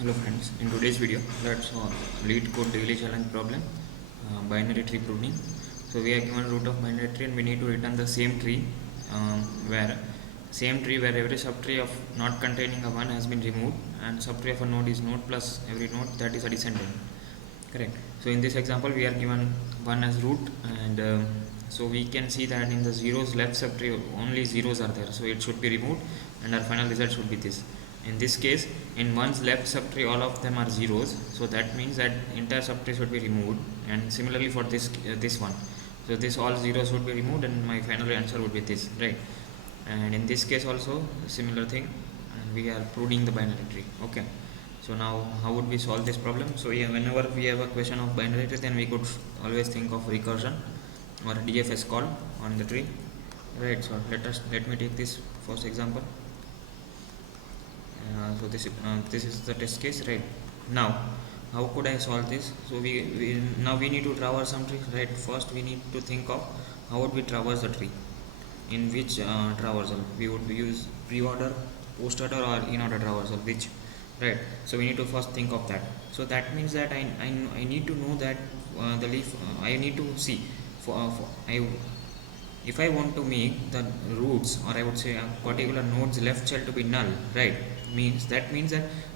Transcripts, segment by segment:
Hello friends, in today's video let's solve Leetcode daily challenge problem, binary tree pruning. So we are given root of binary tree and we need to return the same tree where every subtree of not containing a 1 has been removed and subtree of a node is node plus every node that is a descendant. Correct. So in this example we are given 1 as root and so we can see that in the zeros left subtree only zeros are there, so it should be removed and our final result should be this. In this case, in 1's left subtree all of them are zeros, so that means that entire subtree should be removed, and similarly for this one, so this all zeros should be removed and my final answer would be this, right? And in this case also similar thing, and we are pruning the binary tree. Okay, so now how would we solve this problem? So yeah, whenever we have a question of binary tree, then we could always think of recursion or DFS call on the tree, right? So let me take this first example. So this is the test case, right? Now how could I solve this? So now we need to traverse some tree, right? First we need to think of how would we traverse the tree, in which traversal we would use pre-order, post-order or in-order traversal, which, right? So we need to first think of that. So that means that I need to know that the leaf I need to see if I want to make the roots, or I would say a particular node's left child to be null, right? Means that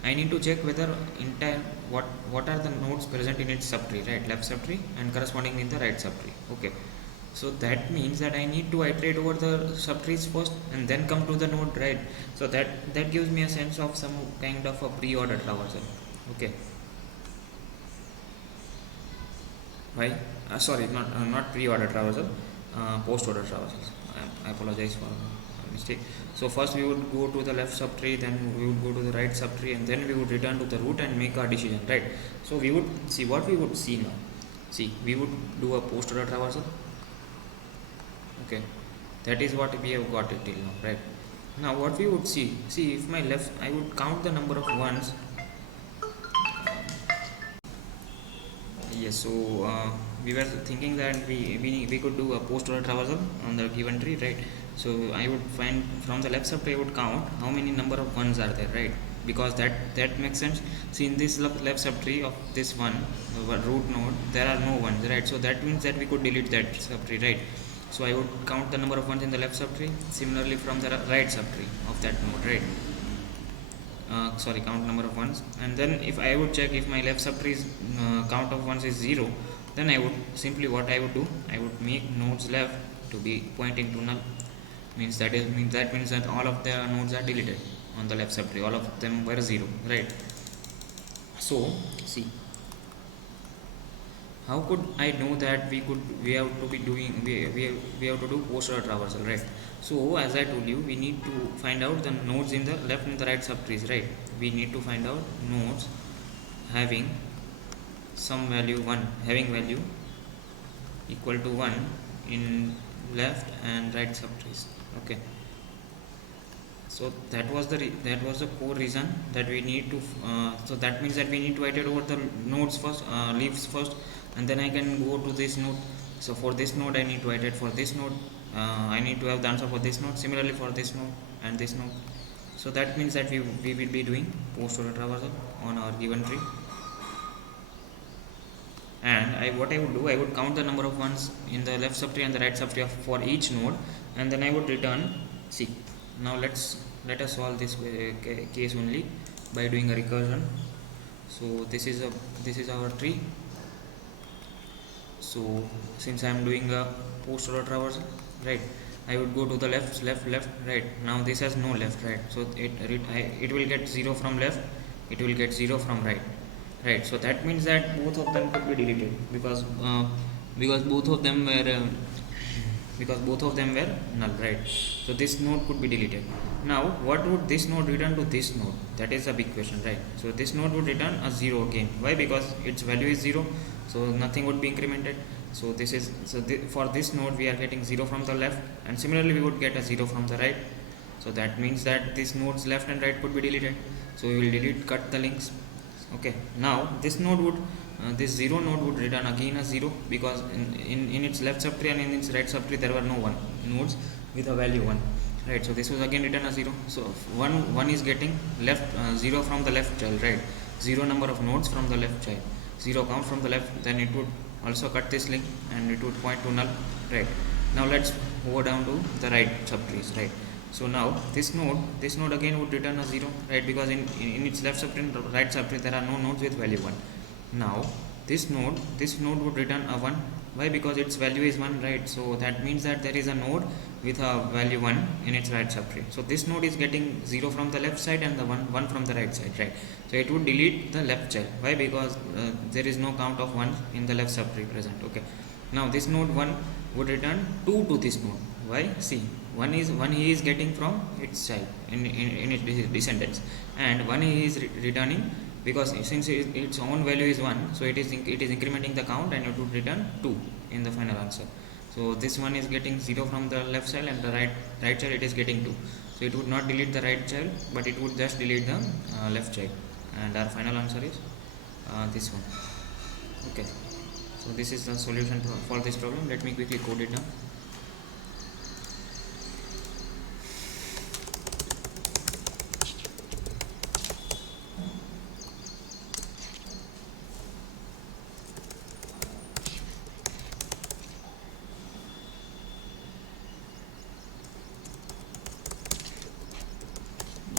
I need to check whether entire what are the nodes present in its subtree, right? Left subtree and corresponding in the right subtree. Okay. So that means that I need to iterate over the subtrees first and then come to the node, right? So that gives me a sense of some kind of a pre-order traversal. Okay. Why? Sorry, not pre-order traversal, post-order traversals. I apologize for mistake. So first we would go to the left subtree, then we would go to the right subtree, and then we would return to the root and make our decision, right? So we would see what we would see now. See, we would do a post-order traversal. Okay, that is what we have got it till now, right? Now what we would see if my left, I would count the number of ones. Yes, so we were thinking that we could do a post-order traversal on the given tree, right? So I would find from the left subtree, I would count how many number of ones are there, right? Because that makes sense. See, in this left subtree of this one root node, there are no ones, right? So that means that we could delete that subtree, right? So I would count the number of ones in the left subtree. Similarly from the right subtree of that node, right? Count number of ones, and then if I would check if my left subtree's count of ones is 0, then I would simply, what I would do, I would make nodes left to be pointing to null. Means that all of the nodes are deleted on the left subtree, all of them were 0, right? So see, how could I know that we have to do post-order traversal, right? So as I told you, we need to find out the nodes in the left and the right subtrees, right? We need to find out nodes having some value 1, having value equal to 1 in left and right subtrees. Okay, so that was the core reason that we need to so that means that we need to iterate over the nodes first, leaves first, and then I can go to this node. So for this node I need to iterate for this node, I need to have the answer for this node, similarly for this node and this node. So that means that we will be doing post-order traversal on our given tree. And what I would do, I would count the number of ones in the left subtree and the right subtree for each node, and then I would return. See, now let us solve this case only by doing a recursion. So this is our tree. So since I am doing a post-order traversal, right, I would go to the left, right. Now this has no left, right, so it will get 0 from left, it will get 0 from right. Right, so that means that both of them could be deleted because both of them were null, right? So this node could be deleted. Now what would this node return to this node? That is a big question, right? So this node would return a 0 again. Why? Because its value is 0, so nothing would be incremented. So for this node we are getting 0 from the left, and similarly we would get a 0 from the right. So that means that this node's left and right could be deleted. So we will cut the links. Okay, now this node would this 0 node would return again a 0 because in its left subtree and in its right subtree there were no nodes with a value 1, right? So this was again written as 0. So 1 is getting left 0 from the left child, right? 0 number of nodes from the left child, 0 count from the left, then it would also cut this link and it would point to null, right? Now let's go down to the right subtrees, right? So now this node again would return a 0, right? Because in its left subtree and right subtree there are no nodes with value 1. Now this node would return a 1. Why? Because its value is 1, right? So that means that there is a node with a value 1 in its right subtree. So this node is getting 0 from the left side and the 1 from the right side, right? So it would delete the left child. Why? Because there is no count of 1 in the left subtree present. Okay. Now this node 1 would return 2 to this node. Why? See, 1 he is getting from its child in its descendants, and 1 he is returning, because since its own value is 1, so it is incrementing the count and it would return 2 in the final answer. So this one is getting 0 from the left child, and the right child it is getting 2. So it would not delete the right child, but it would just delete the left child, and our final answer is this one. Okay, so this is the solution for this problem. Let me quickly code it down.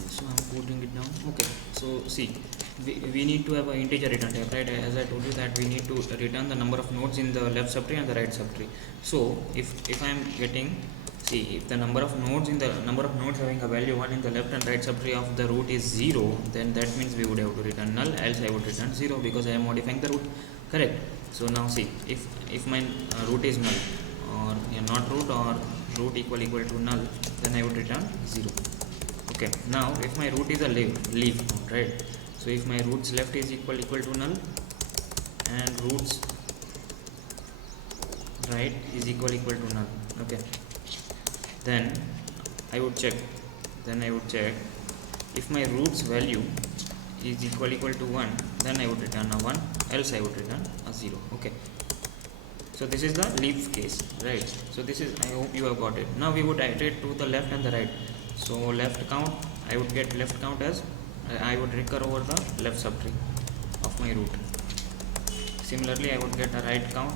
So I'm coding it down. Okay, so see, we need to have an integer return type, right? As I told you that we need to return the number of nodes in the left subtree and the right subtree. So if I'm getting, see, if the number of nodes having a value 1 in the left and right subtree of the root is 0, then that means we would have to return null, else I would return 0, because I am modifying the root, correct? So now see, if my root is null, or not root, or root equal to null, then I would return 0. Okay, now if my root is a leaf node, right? So if my roots left is equal to null and roots right is equal to null, okay, then I would check if my roots value is equal to 1, then I would return a 1, else I would return a 0. Okay, so this is the leaf case, right? So this is, I hope you have got it. Now we would iterate to the left and the right. So left count, I would get left count as I would recur over the left subtree of my root. Similarly, I would get a right count,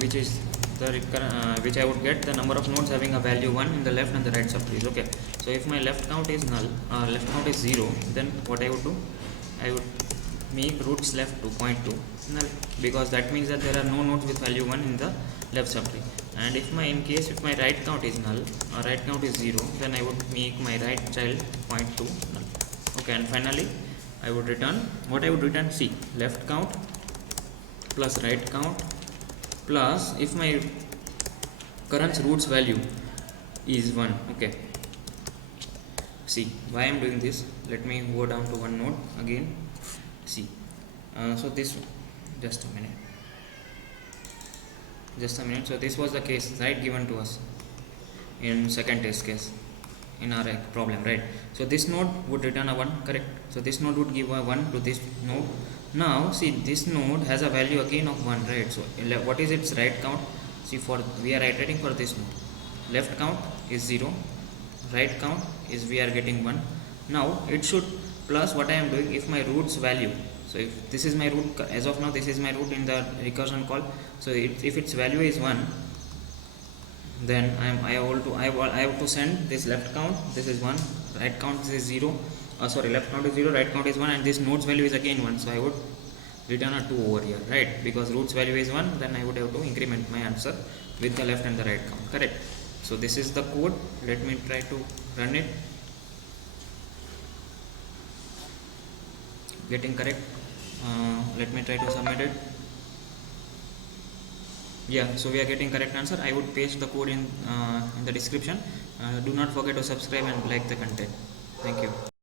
which is the which I would get the number of nodes having a value 1 in the left and the right subtrees. Okay, so if my left count is null, left count is 0, then what I would do, I would make roots left to point to null, because that means that there are no nodes with value 1 in the left subtree. And if my right count is null, or right count is 0, then I would make my right child point to null. Okay, and finally I would return what I would return. See, left count plus right count plus if my current roots value is 1. Okay, see why I am doing this. Let me go down to one node again. See, so this, just a minute. So this was the case, right, given to us in second test case in our problem, right? So this node would return a 1, correct? So this node would give a 1 to this node. Now see, this node has a value again of 1, right? So what is its right count? See, we are iterating for this node. Left count is 0, right count is we are getting 1. Now it should plus what I am doing, if my roots value, so if this is my root, as of now this is my root in the recursion call. So if its value is 1, then I have to send this left count, this is 1, right count is 0, left count is 0, right count is 1, and this node's value is again 1. So I would return a 2 over here, right? Because root's value is 1, then I would have to increment my answer with the left and the right count, correct? So this is the code. Let me try to run it. Getting correct. Let me try to submit it. Yeah, so we are getting correct answer. I would paste the code in the description. Do not forget to subscribe and like the content. Thank you.